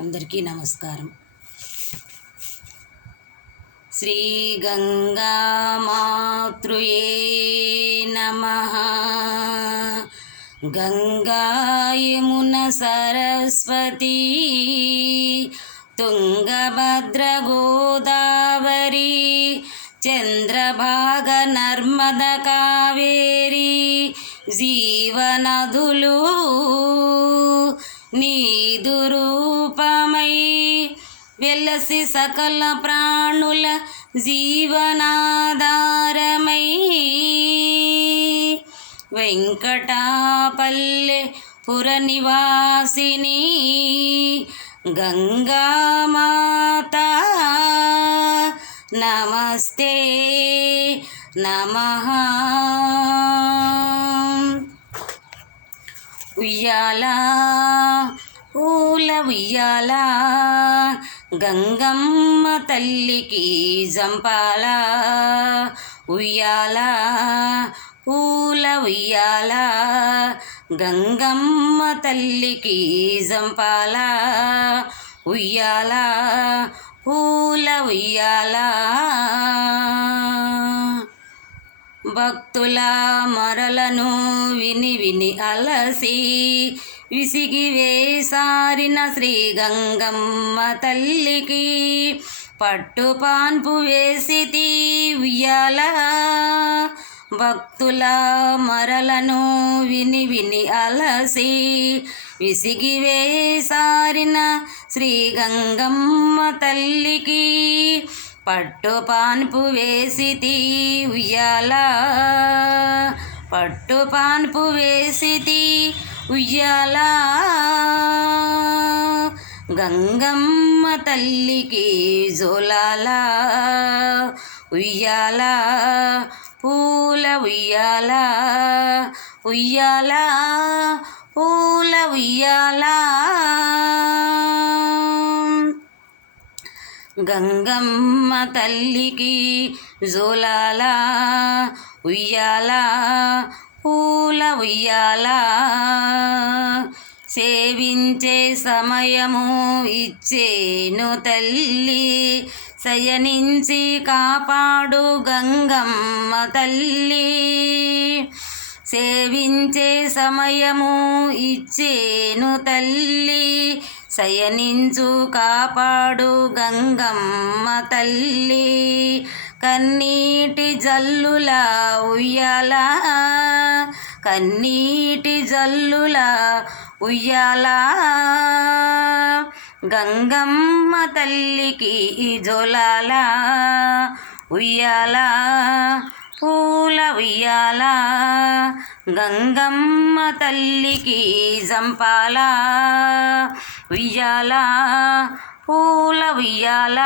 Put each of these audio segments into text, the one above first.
అందరికీ నమస్కారం. శ్రీ గంగామాతృయే నమః. గంగా యమున సరస్వతీ తుంగభద్ర గోదావరి చంద్రభాగ నర్మద కావేరి జీవనదులు నీదు రూపమై వెలసి సకల ప్రాణుల జీవనాధారమై వెంకటాపల్లె పుర నివాసిని గంగామాత నమస్తే నమః. ఉయ్యాల పూల ఉయ్యాల గంగమ్మ తల్లికి జంపాల. ఉయ్యాల పూల ఉయ్యాల గంగమ్మ తల్లికి జంపాల. ఉయ్యాల పూల ఉయ్యాల భక్తుల మరలను విని విని అలసి విసిగి వేసారిన శ్రీ గంగమ్మ తల్లికి పట్టు పాన్పు వేసితి ఉయ్యాల. భక్తుల మరలను విని విని అలసి విసిగి వేసారిన శ్రీ గంగమ్మ తల్లికి పట్టు పాన్పు వేసితి ఉయ్యాల. పట్టు పాన్పు వేసితి ఉయ్యాల. గంగమ్మ తల్లికి జోలాల. ఉయ్యాల పూల ఉయ్యాల. ఉయ్యాల పూల ఉయ్యాల గంగమ్మ తల్లికి జోలాల. ఉయ్యాల పూల ఉయ్యాల సేవించే సమయము ఇచ్చేను తల్లి శయనించి కాపాడు గంగమ్మ తల్లి. సేవించే సమయము ఇచ్చేను తల్లి శయనించు కాపాడు గంగమ్మ తల్లి. కన్నీటి జల్లుల ఉయ్యాల. కన్నీటి జల్లుల ఉయ్యాల గంగమ్మ తల్లికి జోలాల. ఉయ్యాల పూల ఉయ్యాల గంగమ్మ తల్లికి జంపాల. ఉయ్యాల పూల ఉయ్యాల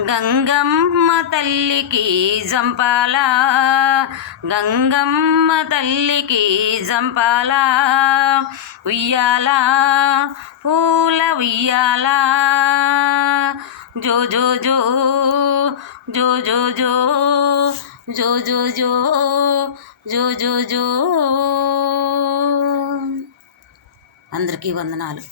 గంగమ్మ తల్లికి జంపాల. గంగమ్మ తల్లికి జంపాల. ఉయ్యాల పూల ఉయ్యాల జో జో జో జో జో జో జో జో జో జో జో జో. అందరికీ వందనాలు.